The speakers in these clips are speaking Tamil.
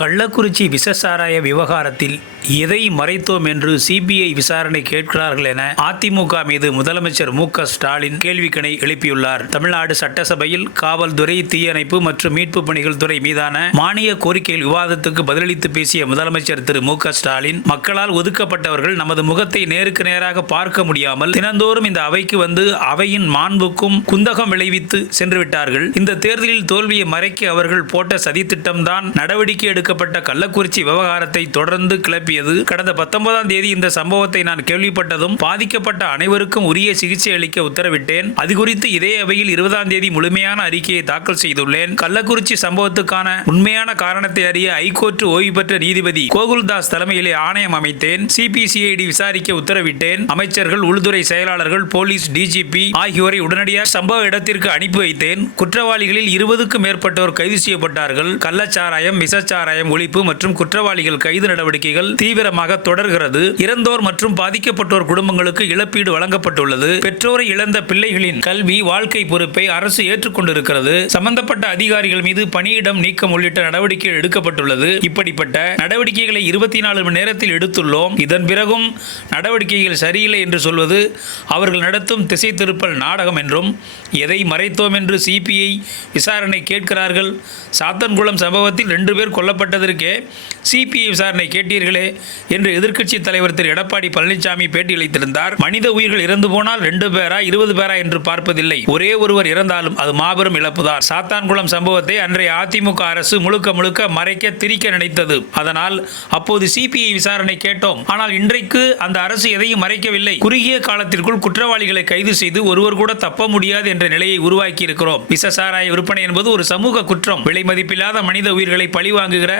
கள்ளக்குறிச்சி விஷசாராய விவகாரத்தில் எதை மறைத்தோம் என்று சிபிஐ விசாரணை கேட்கிறார்கள் என அதிமுக மீது முதலமைச்சர் மு ஸ்டாலின் கேள்விக்கணை எழுப்பியுள்ளார். தமிழ்நாடு சட்டசபையில் காவல்துறை தீயணைப்பு மற்றும் மீட்பு பணிகள் துறை மீதான மானிய கோரிக்கையில் விவாதத்துக்கு பதிலளித்து பேசிய முதலமைச்சர் திரு மு க ஸ்டாலின் மக்களால் ஒதுக்கப்பட்டவர்கள் நமது முகத்தை நேருக்கு நேராக பார்க்க முடியாமல் தினந்தோறும் இந்த அவைக்கு வந்து அவையின் மாண்புக்கும் குந்தகம் விளைவித்து சென்று விட்டார்கள் இந்த தேர்தலில் தோல்வியை மறைக்க அவர்கள் போட்ட சதித்திட்டம்தான் நடவடிக்கை எடுக்கப்பட்ட கள்ளக்குறிச்சி விவகாரத்தை தொடர்ந்து கிளப்பி அனுப்பியது கடந்த பத்தொன்பதாம் தேதி இந்த சம்பவத்தை நான் கேள்விப்பட்டதும் பாதிக்கப்பட்ட அனைவருக்கும் உரிய சிகிச்சை அளிக்க உத்தரவிட்டேன். அது குறித்து இதே அவையில் இருபதாம் தேதி முழுமையான அறிக்கையை தாக்கல் செய்துள்ளேன். கள்ளக்குறிச்சி சம்பவத்துக்கான உண்மையான காரணத்தை அறிய ஐகோர்ட் ஓய்வு பெற்ற நீதிபதி கோகுல்தாஸ் தலைமையிலே ஆணையம் அமைத்தேன். சிபிசிஐடி விசாரிக்க உத்தரவிட்டேன். அமைச்சர்கள் உள்துறை செயலாளர்கள் போலீஸ் டிஜிபி ஆகியோரை உடனடியாக சம்பவ இடத்திற்கு அனுப்பி வைத்தேன். குற்றவாளிகளில் இருபதுக்கும் மேற்பட்டோர் கைது செய்யப்பட்டார்கள். கள்ளச்சாராயம் விசச்சாராயம் ஒழிப்பு மற்றும் குற்றவாளிகள் கைது நடவடிக்கைகள் தீவிரமாக தொடர்கிறது. இறந்தோர் மற்றும் பாதிக்கப்பட்டோர் குடும்பங்களுக்கு இழப்பீடு வழங்கப்பட்டுள்ளது. பெற்றோரை இழந்த பிள்ளைகளின் கல்வி வாழ்க்கை பொறுப்பை அரசு ஏற்றுக்கொண்டிருக்கிறது. சம்பந்தப்பட்ட அதிகாரிகள் மீது பணியிடம் நீக்கம் உள்ளிட்ட நடவடிக்கைகள் எடுக்கப்பட்டுள்ளது. இப்படிப்பட்ட நடவடிக்கைகளை இருபத்தி நாலு மணி நேரத்தில் எடுத்துள்ளோம். இதன் பிறகும் நடவடிக்கைகள் சரியில்லை என்று சொல்வது அவர்கள் நடத்தும் திசை திருப்பல் நாடகம் என்றும் எதை மறைத்தோம் என்று சிபிஐ விசாரணை கேட்கிறார்கள். சாத்தன்குளம் சம்பவத்தில் ரெண்டு பேர் கொல்லப்பட்டதற்கே சிபிஐ விசாரணை கேட்டீர்களே. என்று எதிர்க்கட்சி தலைவர் திரு எடப்பாடி பழனிசாமி பேட்டியளித்திருந்தார். மனித உயிர்கள் இறந்து போனால் ரெண்டு பேரா இருபது பேரா என்று பார்ப்பதில்லை. ஒரே ஒருவர் இறந்தாலும் அது மாபெரும் இழப்புதான். சாத்தான்குளம் சம்பவத்தை அன்றைய அதிமுக அரசு முழுக்க முழுக்க மறைக்க திரிக்க நினைத்தது. அதனால் அப்போது சிபிஐ விசாரணை கேட்டோம். ஆனால் இன்றைக்கு அந்த அரசு எதையும் மறைக்கவில்லை. குறுகிய காலத்திற்குள் குற்றவாளிகளை கைது செய்து ஒருவர் கூட தப்ப முடியாது என்ற நிலையை உருவாக்கி இருக்கிறோம் விசசாராய விற்பனை என்பது ஒரு சமூக குற்றம். விலை மதிப்பில்லாத மனித உயிர்களை பழிவாங்குகிற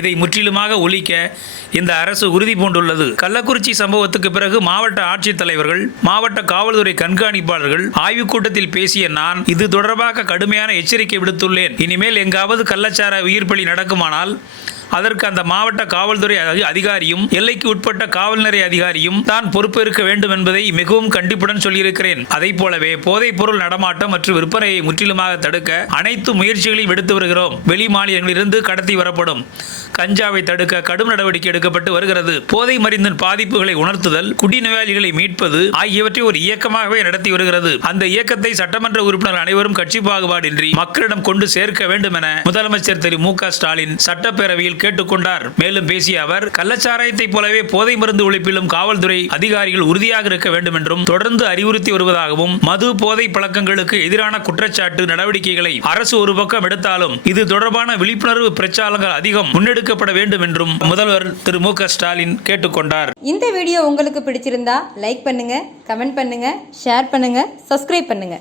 இதை முற்றிலுமாக ஒழிக்க இந்த அரசு உறுதி பூண்டுள்ளது. கள்ளக்குறிச்சி சம்பவத்துக்கு பிறகு மாவட்ட ஆட்சித்தலைவர்கள் மாவட்ட காவல்துறை கண்காணிப்பாளர்கள் ஆய்வுக் கூட்டத்தில் பேசிய நான் இது தொடர்பாக கடுமையான எச்சரிக்கை விடுத்துள்ளேன். இனிமேல் எங்காவது கள்ளச்சார உயிர்ப்பலி நடக்குமானால் அதற்கு அந்த மாவட்ட காவல்துறை அதிகாரியும் எல்லைக்கு உட்பட்ட காவல்நிலை அதிகாரியும் தான் பொறுப்பேற்க வேண்டும் என்பதை மிகவும் கண்டிப்புடன் சொல்லியிருக்கிறேன். அதை போலவே போதைப் பொருள் நடமாட்டம் மற்றும் விற்பனையை முற்றிலுமாக தடுக்க அனைத்து முயற்சிகளையும் எடுத்து வருகிறோம். வெளி மாநிலங்களிலிருந்து கடத்தி வரப்படும். கஞ்சாவை தடுக்க கடும் நடவடிக்கை எடுக்கப்பட்டு வருகிறது. போதை மருந்தின் பாதிப்புகளை உணர்த்துதல் குடிநோயாளிகளை மீட்பது ஆகியவற்றை ஒரு இயக்கமாகவே நடத்தி வருகிறது. அந்த இயக்கத்தை சட்டமன்ற உறுப்பினர் அனைவரும் கட்சி பாகுபாடின்றி மக்களிடம் கொண்டு சேர்க்க வேண்டும் என முதலமைச்சர் திரு மு க ஸ்டாலின் சட்டப்பேரவையில் கேட்டுக்கொண்டார். மேலும் பேசிய அவர் கள்ளச்சாராயத்தைப் போலவே போதை மருந்து ஒழிப்பிலும் காவல்துறை அதிகாரிகள் உறுதியாக இருக்க வேண்டும் என்றும் தொடர்ந்து அறிவுறுத்தி வருவதாகவும் மது போதை பழக்கங்களுக்கு எதிரான குற்றச்சாட்டு நடவடிக்கைகளை அரசு ஒரு பக்கம் எடுத்தாலும் இது தொடர்பான விழிப்புணர்வு பிரச்சாரங்கள் அதிகம் முன்னெடுக்கப்பட வேண்டும் என்றும் முதல்வர் திரு மு ஸ்டாலின் கேட்டுக்கொண்டார். இந்த வீடியோ உங்களுக்கு பிடிச்சிருந்தா லைக் பண்ணுங்க கமெண்ட் பண்ணுங்க ஷேர் பண்ணுங்க சப்ஸ்கிரைப் பண்ணுங்க.